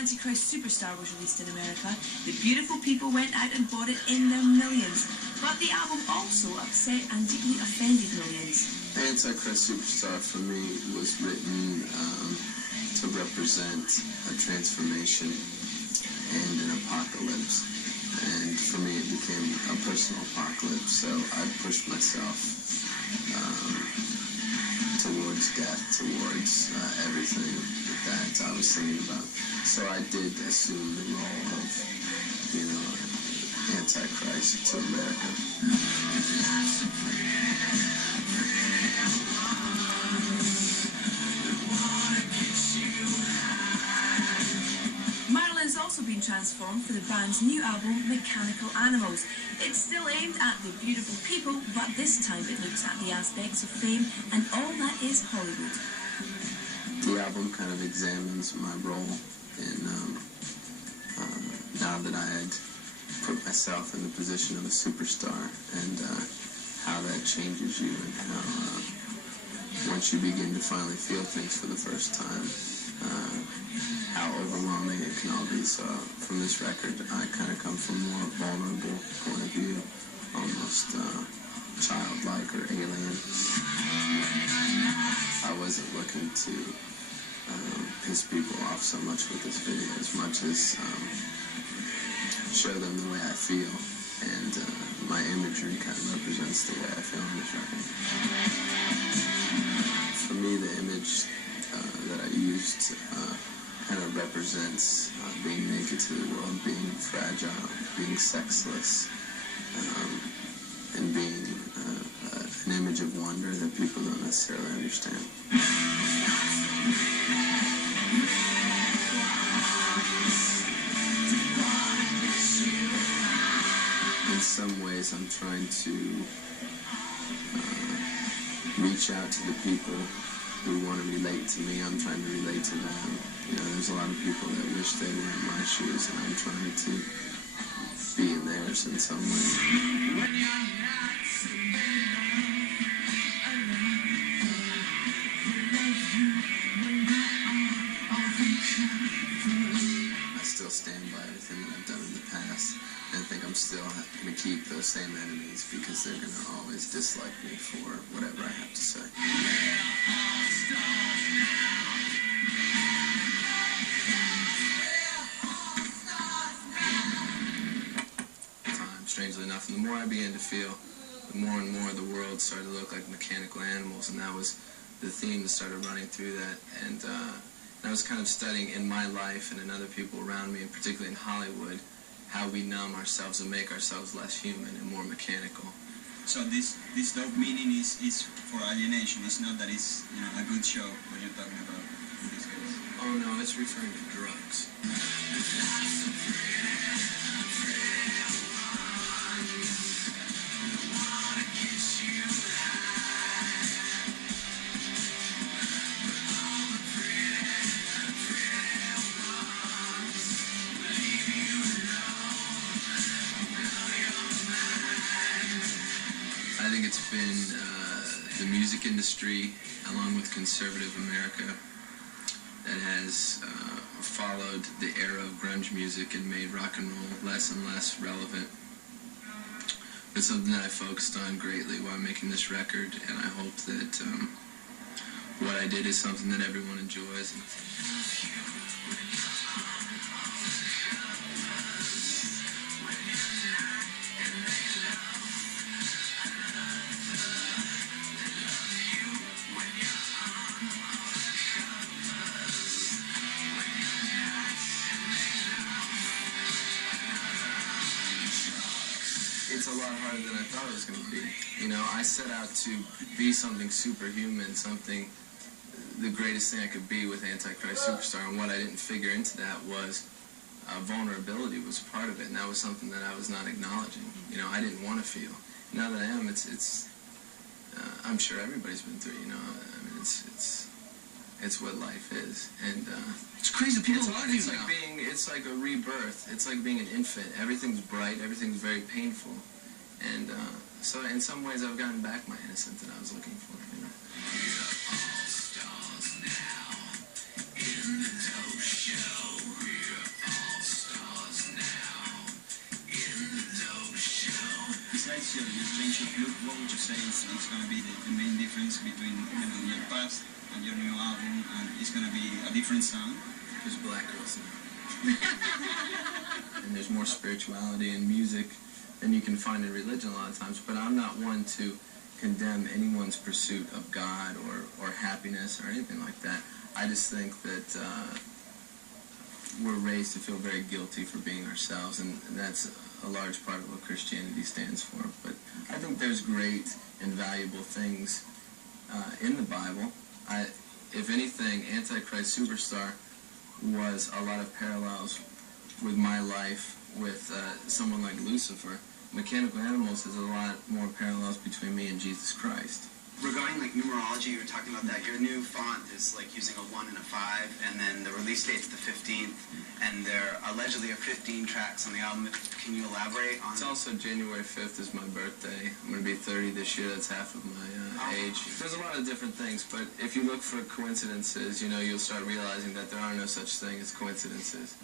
Antichrist Superstar was released in America, the beautiful people went out and bought it in their millions. But the album also upset and deeply offended millions. Antichrist Superstar for me was written to represent a transformation and an apocalypse. And for me it became a personal apocalypse, so I pushed myself towards death, towards everything that I was thinking about. So I did assume the role of, Antichrist to America. Marilyn's also been transformed for the band's new album, Mechanical Animals. It's still aimed at the beautiful people, but this time it looks at the aspects of fame and all that is Hollywood. The album kind of examines my role in, now that I had put myself in the position of a superstar, and how that changes you, and how once you begin to finally feel things for the first time, how overwhelming it can all be. So from this record, I kind of come from a more vulnerable point of view, almost childlike or alien. I wasn't looking to piss people off so much with this video, as much as show them the way I feel, and my imagery kind of represents the way I feel on this record. For me, the image that I used kind of represents being naked to the world, being fragile, being sexless, and being an image of wonder that people don't necessarily understand. In some ways, I'm trying to reach out to the people who want to relate to me. I'm trying to relate to them. There's a lot of people that wish they were in my shoes, and I'm trying to be in theirs in some way. I still stand by everything that I've done in the past, and I think I'm still going to keep those same enemies, because they're going to always dislike me for whatever I have to say. Strangely enough, and the more I began to feel, the more and more the world started to look like mechanical animals, and that was the theme that started running through that. And I was kind of studying in my life and in other people around me, and particularly in Hollywood, how we numb ourselves and make ourselves less human and more mechanical. So this dope meaning is for alienation. It's not that it's a good show when you're talking about this case. Oh no, it's referring to drugs. I think it's been the music industry, along with conservative America, that has followed the era of grunge music and made rock and roll less and less relevant. It's something that I focused on greatly while making this record, and I hope that what I did is something that everyone enjoys. It's a lot harder than I thought it was going to be. I set out to be something superhuman, something, the greatest thing I could be with Antichrist Superstar, and what I didn't figure into that was vulnerability was part of it, and that was something that I was not acknowledging. I didn't want to feel. Now that I am, it's I'm sure everybody's been through, it's what life is, and it's crazy. People love you now. It's like a rebirth. It's like being an infant. Everything's bright. Everything's very painful, and so in some ways I've gotten back my innocence that I was looking for. All stars now in the show. say it's going to be the main difference between your past and your new album, and it's going to be a different sound. There's black girls now. And there's more spirituality in music than you can find in religion a lot of times. But I'm not one to condemn anyone's pursuit of God or happiness or anything like that. I just think that we're raised to feel very guilty for being ourselves, and that's a large part of what Christianity stands for. But I think there's great and valuable things in the Bible. If anything, Antichrist Superstar was a lot of parallels with my life with someone like Lucifer. Mechanical Animals has a lot more parallels between me and Jesus Christ. Regarding like numerology, you were talking about that. Your new font is like using a 1 and a 5, and then the release date's the 15th, and there allegedly are 15 tracks on the album. Can you elaborate on? It's also January 5th is my birthday. I'm going to be 30 this year. That's half of my age. There's a lot of different things, but if you look for coincidences, you'll start realizing that there are no such thing as coincidences.